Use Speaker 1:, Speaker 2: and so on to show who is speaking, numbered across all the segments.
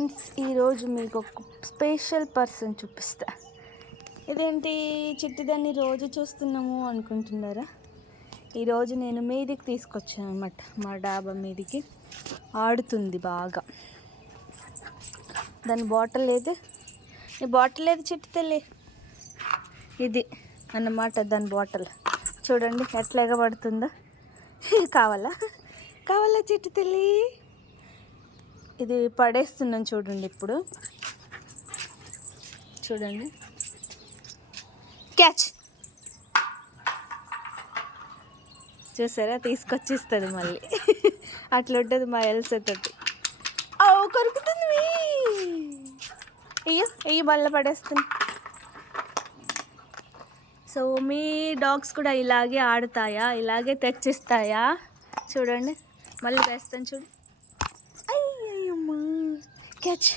Speaker 1: Friends ఈరోజు మీకు ఒక స్పెషల్ పర్సన్ చూపిస్తా. ఇదేంటి చిట్టిదాన్ని రోజు చూస్తున్నాము అనుకుంటున్నారా? ఈరోజు నేను మీదికి తీసుకొచ్చాను అనమాట మా డాబా మీదికి. ఆడుతుంది బాగా. దాని బాటిల్ లేదు ఈ బాటిల్ లేదు చిట్టి తల్లి? ఇది అన్నమాట దాని బాటిల్. చూడండి ఎట్లా ఎగబడుతుందో. కావాలా? కావాలా చిట్టి తల్లి? ఇది పడేస్తున్నాను చూడండి ఇప్పుడు. చూడండి. క్యాచ్ చూసారా? తీసుకొచ్చిస్తుంది మళ్ళీ. అట్లా ఉంటుంది మా ఎల్సే తోటి. ఓ కొరుకుతుంది అయ్యో అయ్యి బల్ల పడేస్తుంది. సో మీ డాగ్స్ కూడా ఇలాగే ఆడుతాయా? ఇలాగే తెచ్చిస్తాయా? చూడండి. మళ్ళీ వేస్తాను చూడు. క్యాచ్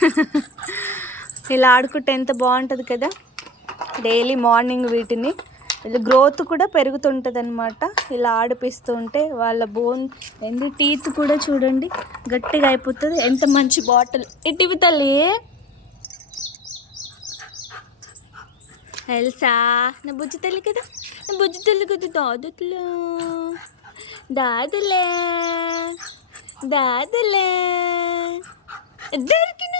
Speaker 1: ఇలా ఆడుకుంటే ఎంత బాగుంటుంది కదా? డైలీ మార్నింగ్ వీటిని. ఇలా గ్రోత్ కూడా పెరుగుతుంటుంది అనమాట ఇలా ఆడిపిస్తూ ఉంటే వాళ్ళ బోన్ ఎందు టీత్ కూడా చూడండి గట్టిగా అయిపోతుంది. ఎంత మంచి బాటిల్ ఇటివి తల్లి. ఎల్సా? నా బుజ్జి తల్లి కదా? నా బుజ్జి తల్లి కదా దాదుతులు దాదులే దాదులే. దొరికిన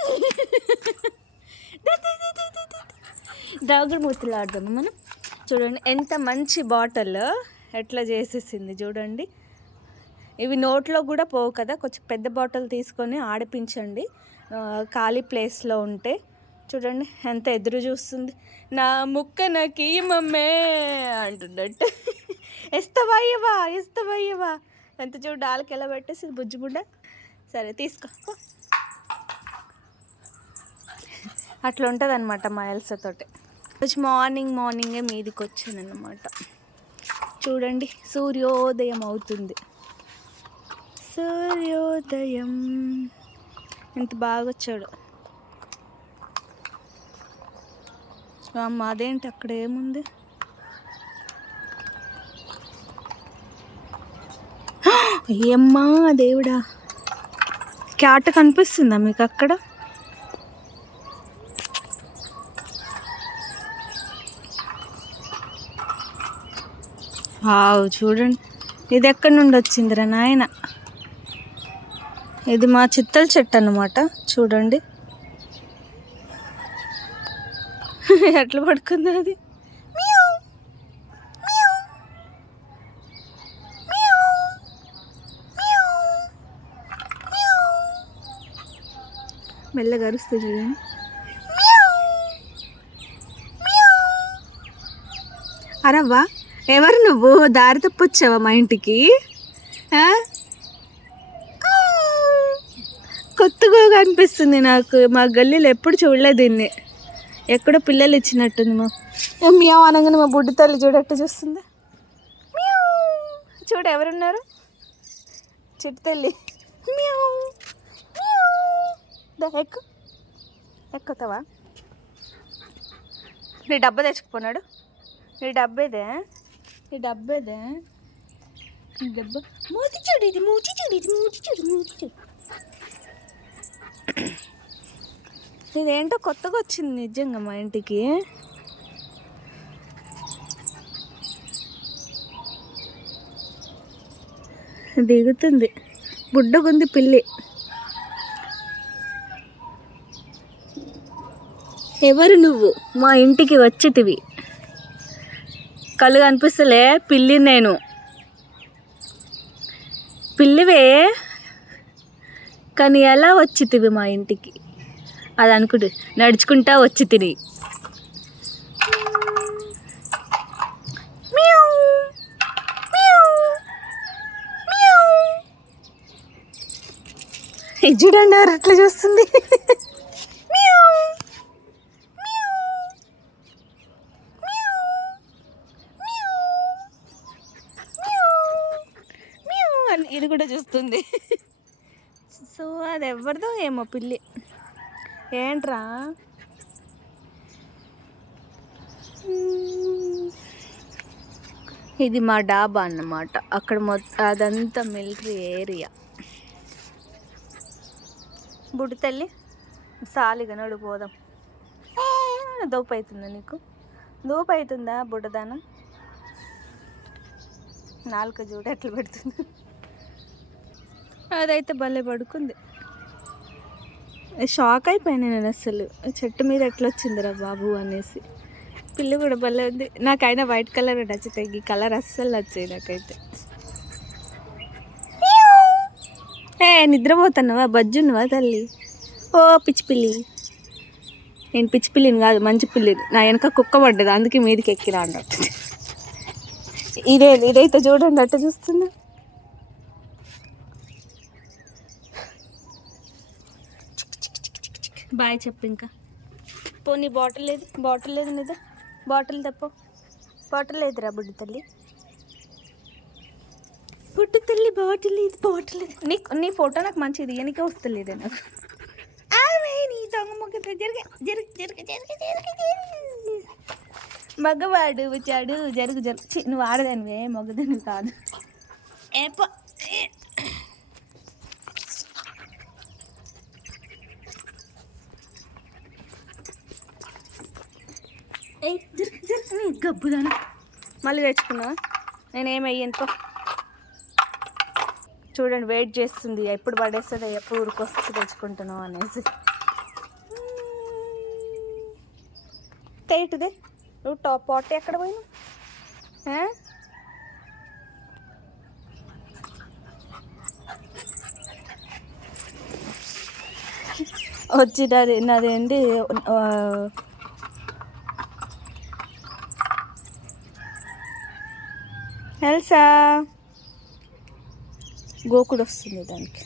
Speaker 1: దాగుడు ఆడదాము మనం? చూడండి ఎంత మంచి బాటిల్ ఎట్లా చేసేసింది చూడండి. ఇవి నోట్లో కూడా పోవు కదా కొంచెం పెద్ద బాటిల్ తీసుకొని ఆడిపించండి. ఖాళీ ప్లేస్లో ఉంటే. చూడండి ఎంత ఎదురు చూస్తుంది. నా ముక్క నాకు మమ్మే అంటున్నట్టు. ఎస్తవయ్యవా ఎస్తవయ్యవా ఎంత చూడు డాలకి ఎలా పెట్టేసి బుజ్జిబుడ్డ సరే తీసుకో. అట్లా ఉంటుంది అనమాట మా ఎల్సతోటి రోజు మార్నింగ్ మార్నింగే మీదికి వచ్చాను అనమాట చూడండి సూర్యోదయం అవుతుంది. సూర్యోదయం. ఎంత బాగా వచ్చాడు అమ్మ అదేంటి అక్కడ ఏముంది? అయ్యమ్మా దేవుడా. క్యాట్ కనిపిస్తుందా మీకు అక్కడ? వావ్ చూడండి. ఇది ఎక్కడి నుండి వచ్చిందిరా నాయన? ఇది మా చిత్తల చెట్టు అన్నమాట చూడండి. ఎట్లా పడుకుంది అది meow. Meow. Meow. Meow. Meow. మెల్లగా అరుస్తుంది చూడండి. అరవ్వా ఎవరు నువ్వు? దారి తప్పొచ్చావా మా ఇంటికి? కొత్తగా అనిపిస్తుంది నాకు. మా గల్లీలో ఎప్పుడు చూడలేదు దీన్ని. ఎక్కడో పిల్లలు ఇచ్చినట్టుంది మా ఏ మియావ్ అనగానే మా బుడ్డి తల్లి చూడట్టు చూస్తుంది. చూడు ఎవరున్నారు? చిట్టు తల్లి. మ్యావ్! మియావ్. దా ఎక్కు ఎక్కుతావా నీ డబ్బా తెచ్చుకుపోనాడు. నీ డబ్బేదే? ఈ డబ్బేదే? నీ డబ్బా. మూతి చూడు ఇది మూతి చూడు ఇది మూతి చూడు మూతి చూడు ఇదేంటో కొత్తగా వచ్చింది నిజంగా మా ఇంటికి. దిగుతుంది. బుడ్డగుంది పిల్లి. ఎవరు నువ్వు? మా ఇంటికి వచ్చేటివి. కళ్ళు కనిపిస్తలే పిల్లి నేను. పిల్లివే కానీ ఎలా వచ్చితివి మా ఇంటికి? అది అనుకుంటు నడుచుకుంటా వచ్చి తిని చూడండి ఎవరు ఎట్లా చూస్తుంది మియావ్. మియావ్. మియావ్ అని ఇది కూడా చూస్తుంది. సో అది ఎవరిదో ఏమో పిల్లి. ఏంట్రా? ఇది మా డాబా అన్నమాట. అక్కడ మొత్తం అదంతా మిలిటరీ ఏరియా. బుడి తల్లి సాలిగా నడు పోదాం. దోపు అవుతుందా నీకు? దోపు అవుతుందా బుడ్డదాన? నాలుక చూడ ఎట్లా పెడుతుంది? అదైతే భలే పడుకుంది. షాక్ అయిపోయాను నేను అసలు. చెట్టు మీద ఎట్లా వచ్చిందిరా బాబు అనేసి. పిల్లి కూడా భలే ఉంది. నాకైనా వైట్ కలర్ నచ్చుతాయి ఈ కలర్ అస్సలు నచ్చాయి నాకైతే. ఏ నిద్రపోతున్నావా? బజ్జున్నవా తల్లి? ఓ పిచ్చి పిల్లి. నేను పిచ్చి పిల్లిని కాదు మంచి పిల్లిని. నా వెనక కుక్క పడ్డది అందుకే మీదకి ఎక్కిరా అన్నట్టు. ఇదే ఇదైతే చూడండి అట్ట చూస్తున్నా. బాయ్ చెప్పు ఇంకా. పోనీ బాటిల్ లేదు. బాటిల్ లేదు లేదా బాటిల్ తప్ప. బాటిల్ లేదురా బుడ్డి తల్లి. బుడ్డి తల్లి బాటిల్ లేదు బాటిల్ లేదు. నీ నీ ఫోటో నాకు మంచిది వెనకే వస్తలేదే నాకు. ఆమె నీ దొంగ జరుగు జరుగు జరుగు జరుగు జరుగు జరుగు. మగవాడు వచ్చాడు జరుగు జరుగు. నువ్వు ఆడదానివే మగదానివి కాదు. ఏపో ఏ. జరుగు, జరుగు, గబ్బుదానా మళ్ళీ తెచ్చుకున్నా. నేను వెయ్యను చూడండి వెయిట్ చేస్తుంది. ఎప్పుడు పడేస్తుంది ఎప్పుడు ఊరికొస్తుంది తెచ్చుకుంటున్నావు అనేసి. తేటుదే నువ్వు టాప్ పాట్ ఎక్కడ పోయినా ఆ? వచ్చి ఎల్సా గోకుడు వస్తుంది దానికి.